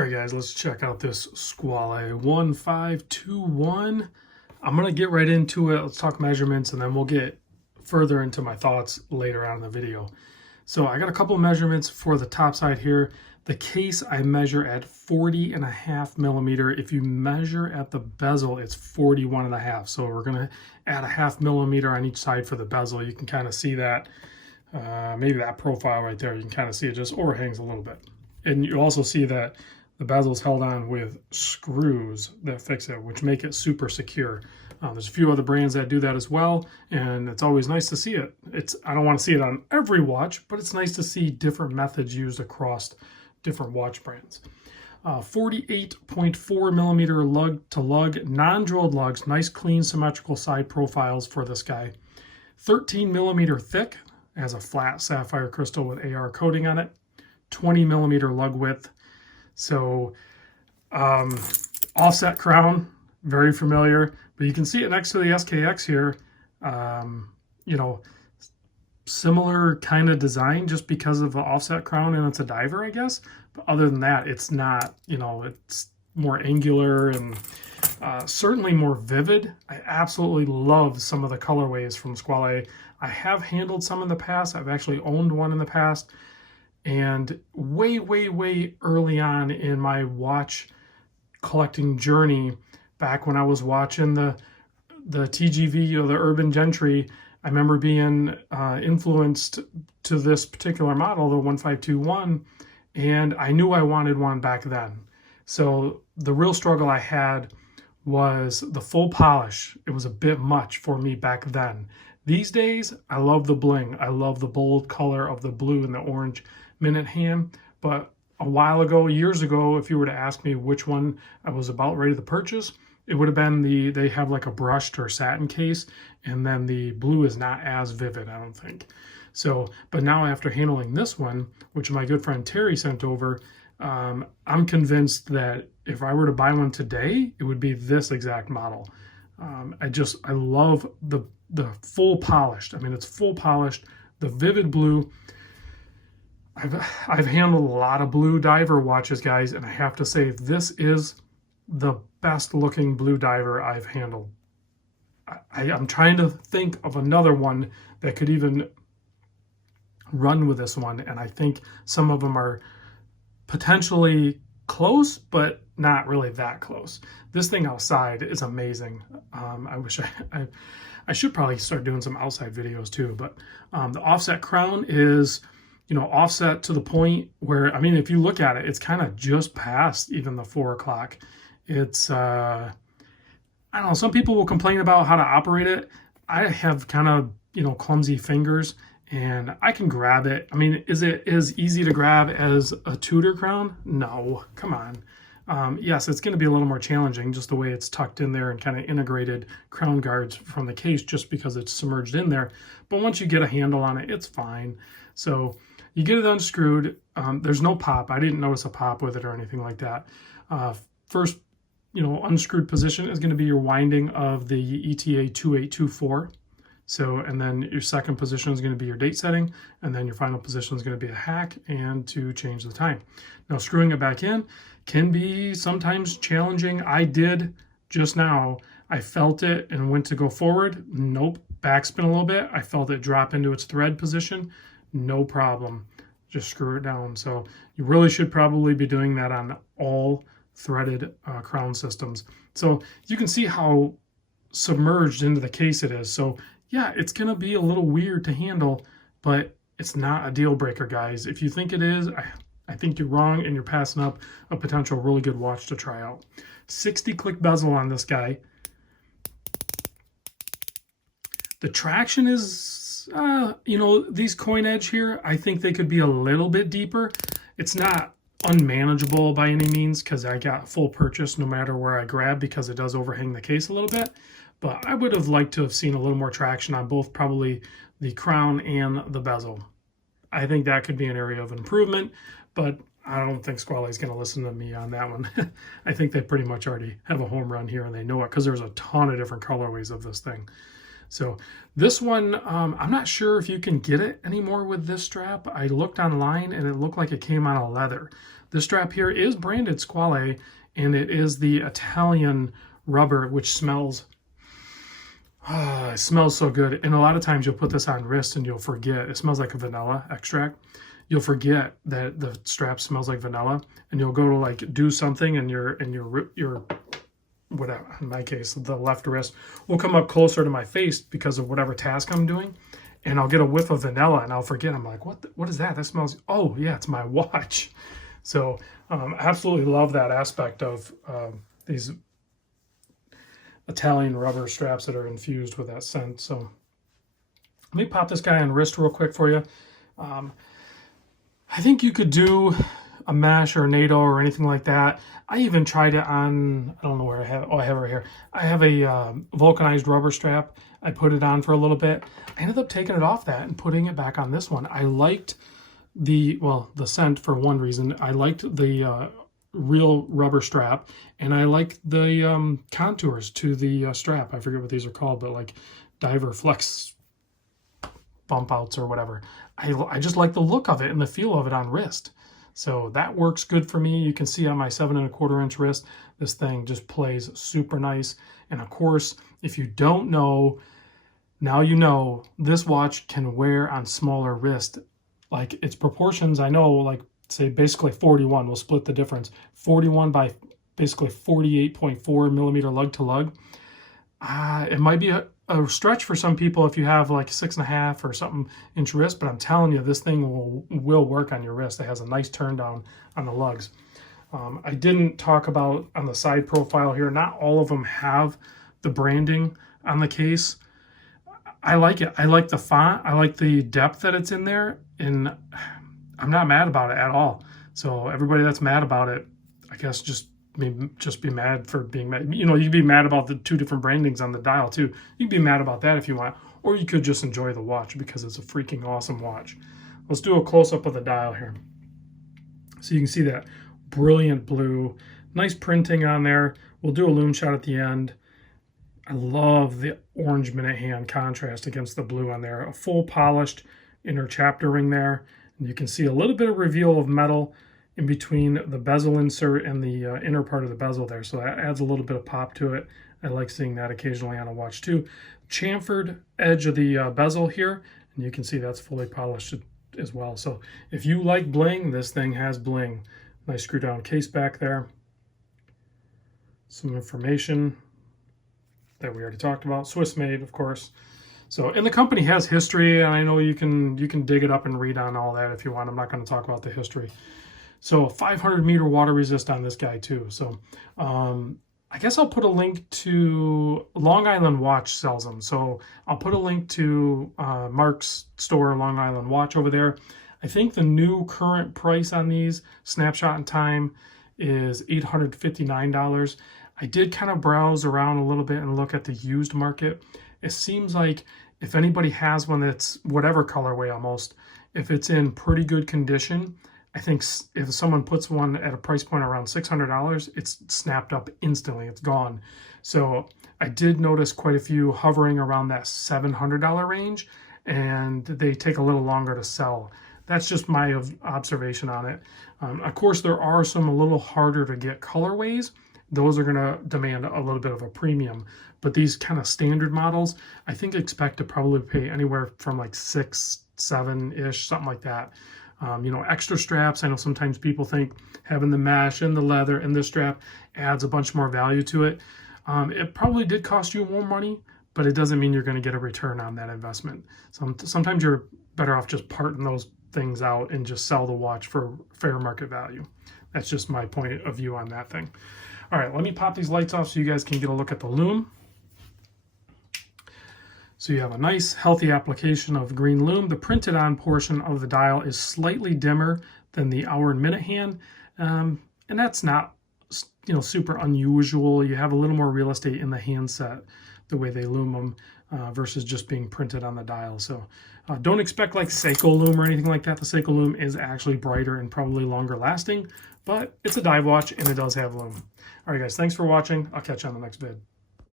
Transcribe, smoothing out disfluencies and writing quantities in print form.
All right, guys, let's check out this Squale 1521. I'm going to get right into it. Let's talk measurements, and then we'll get further into my thoughts later on in the video. So I got a couple of measurements for the top side here. The case I measure at 40.5 millimeter. If you measure at the bezel, it's 41.5. So we're going to add a 0.5 millimeter on each side for the bezel. You can kind of see that, maybe that profile right there. You can kind of see it just overhangs a little bit. And you also see that the bezel is held on with screws that fix it, which make it super secure. There's a few other brands that do that as well, and it's always nice to see it. I don't want to see it on every watch, but it's nice to see different methods used across different watch brands. 48.4 millimeter lug to lug, non-drilled lugs, nice clean symmetrical side profiles for this guy. 13 millimeter thick, has a flat sapphire crystal with AR coating on it. 20 millimeter lug width. So offset crown, very familiar, but you can see it next to the SKX here. You know, similar kind of design just because of the offset crown, and it's a diver, I guess. But other than that, it's not, you know, it's more angular and certainly more vivid. I absolutely love some of the colorways from Squale. I have handled some in the past. I've actually owned one in the past. And way early on in my watch collecting journey, back when I was watching the TGV or the Urban Gentry, I remember being influenced to this particular model, the 1521, and I knew I wanted one back then. So the real struggle I had was the full polish. It was a bit much for me back then. These days, I love the bling. I love the bold color of the blue and the orange minute hand. But a while ago, years ago, if you were to ask me which one I was about ready to purchase, it would have been they have like a brushed or satin case, and then the blue is not as vivid, I don't think. So, but now after handling this one, which my good friend Tere sent over, I'm convinced that if I were to buy one today, it would be this exact model. I love the full polished. I mean, it's full polished, the vivid blue. I've handled a lot of blue diver watches, guys, and I have to say this is the best looking blue diver I've handled. I'm trying to think of another one that could even run with this one, and I think some of them are potentially close, but not really that close. This thing outside is amazing. I wish I should probably start doing some outside videos too, but the offset crown is, you know, offset to the point where, I mean, if you look at it, it's kind of just past even the 4 o'clock. It's, I don't know, some people will complain about how to operate it. I have kind of, you know, clumsy fingers, and I can grab it. I mean, is it as easy to grab as a Tudor crown? No, come on. Yes, it's going to be a little more challenging just the way it's tucked in there and kind of integrated crown guards from the case just because it's submerged in there. But once you get a handle on it, it's fine. So you get it unscrewed. There's no pop. I didn't notice a pop with it or anything like that. First, you know, unscrewed position is going to be your winding of the ETA 2824. So, and then your second position is going to be your date setting, and then your final position is going to be a hack and to change the time. Now, screwing it back in can be sometimes challenging. I did just now. I felt it and went to go forward. Nope. Backspin a little bit. I felt it drop into its thread position. No problem. Just screw it down. So you really should probably be doing that on all threaded crown systems. So you can see how submerged into the case it is. So yeah, it's going to be a little weird to handle, but it's not a deal breaker, guys. If you think it is, I think you're wrong, and you're passing up a potential really good watch to try out. 60 click bezel on this guy. The traction is, you know, these coin edge here, I think they could be a little bit deeper. It's not unmanageable by any means because I got full purchase no matter where I grab, because it does overhang the case a little bit. But I would have liked to have seen a little more traction on both, probably the crown and the bezel. I think that could be an area of improvement, but I don't think Squale is going to listen to me on that one. I think they pretty much already have a home run here, and they know it because there's a ton of different colorways of this thing. So this one, I'm not sure if you can get it anymore with this strap. I looked online and it looked like it came out of leather. This strap here is branded Squale, and it is the Italian rubber, which smells, it smells so good. And a lot of times you'll put this on wrist and you'll forget. It smells like a vanilla extract. You'll forget that the strap smells like vanilla, and you'll go to like do something, and your whatever, in my case, the left wrist will come up closer to my face because of whatever task I'm doing, and I'll get a whiff of vanilla and I'll forget. I'm like, what is that? That smells, oh yeah, it's my watch. So absolutely love that aspect of these Italian rubber straps that are infused with that scent. So let me pop this guy on wrist real quick for you. I think you could do a mesh or a NATO or anything like that. I even tried it on, I don't know where I have, oh, I have it right here. I have a vulcanized rubber strap. I put it on for a little bit. I ended up taking it off that and putting it back on this one. I liked the scent for one reason. I liked the real rubber strap, and I liked the contours to the strap. I forget what these are called, but like diver flex bump outs or whatever. I just like the look of it and the feel of it on wrist. So that works good for me. You can see on my 7¼ inch wrist, this thing just plays super nice. And of course, if you don't know, now you know, this watch can wear on smaller wrist. Like its proportions, I know, like say basically 41, we'll split the difference. 41 by basically 48.4 millimeter lug to lug. It might be a stretch for some people if you have like 6.5 or something inch wrist, but I'm telling you, this thing will work on your wrist. It has a nice turn down on the lugs. I didn't talk about on the side profile here, not all of them have the branding on the case. I like it. I like the font. I like the depth that it's in there, and I'm not mad about it at all. So everybody that's mad about it, I guess just be mad for being mad. You know, you can be mad about the two different brandings on the dial too. You can be mad about that if you want, or you could just enjoy the watch because it's a freaking awesome watch. Let's do a close-up of the dial here. So you can see that brilliant blue, nice printing on there. We'll do a loom shot at the end. I love the orange minute hand contrast against the blue on there. A full polished inner chapter ring there. And you can see a little bit of reveal of metal in between the bezel insert and the inner part of the bezel there. So that adds a little bit of pop to it. I like seeing that occasionally on a watch too. Chamfered edge of the bezel here, and you can see that's fully polished as well. So if you like bling, this thing has bling. Nice screw down case back there. Some information that we already talked about. Swiss made, of course. So, and the company has history, and I know you can dig it up and read on all that if you want. I'm not going to talk about the history. So 500 meter water resist on this guy too. So I guess I'll put a link to Long Island Watch sells them. So I'll put a link to Mark's store, Long Island Watch over there. I think the new current price on these, snapshot in time, is $859. I did kind of browse around a little bit and look at the used market. It seems like if anybody has one that's whatever colorway almost, if it's in pretty good condition, I think if someone puts one at a price point around $600, it's snapped up instantly. It's gone. So I did notice quite a few hovering around that $700 range, and they take a little longer to sell. That's just my observation on it. Of course, there are some a little harder to get colorways. Those are going to demand a little bit of a premium. But these kind of standard models, I think expect to probably pay anywhere from like $6, $7-ish, something like that. You know, extra straps. I know sometimes people think having the mesh and the leather and the strap adds a bunch more value to it. It probably did cost you more money, but it doesn't mean you're going to get a return on that investment. Sometimes you're better off just parting those things out and just sell the watch for fair market value. That's just my point of view on that thing. All right, let me pop these lights off so you guys can get a look at the Loom. So you have a nice healthy application of green Loom. The printed on portion of the dial is slightly dimmer than the hour and minute hand. And that's not, you know, super unusual. You have a little more real estate in the handset, the way they loom them, versus just being printed on the dial. So don't expect like Seiko Loom or anything like that. The Seiko Loom is actually brighter and probably longer lasting, but it's a dive watch and it does have Loom. All right, guys, thanks for watching. I'll catch you on the next vid.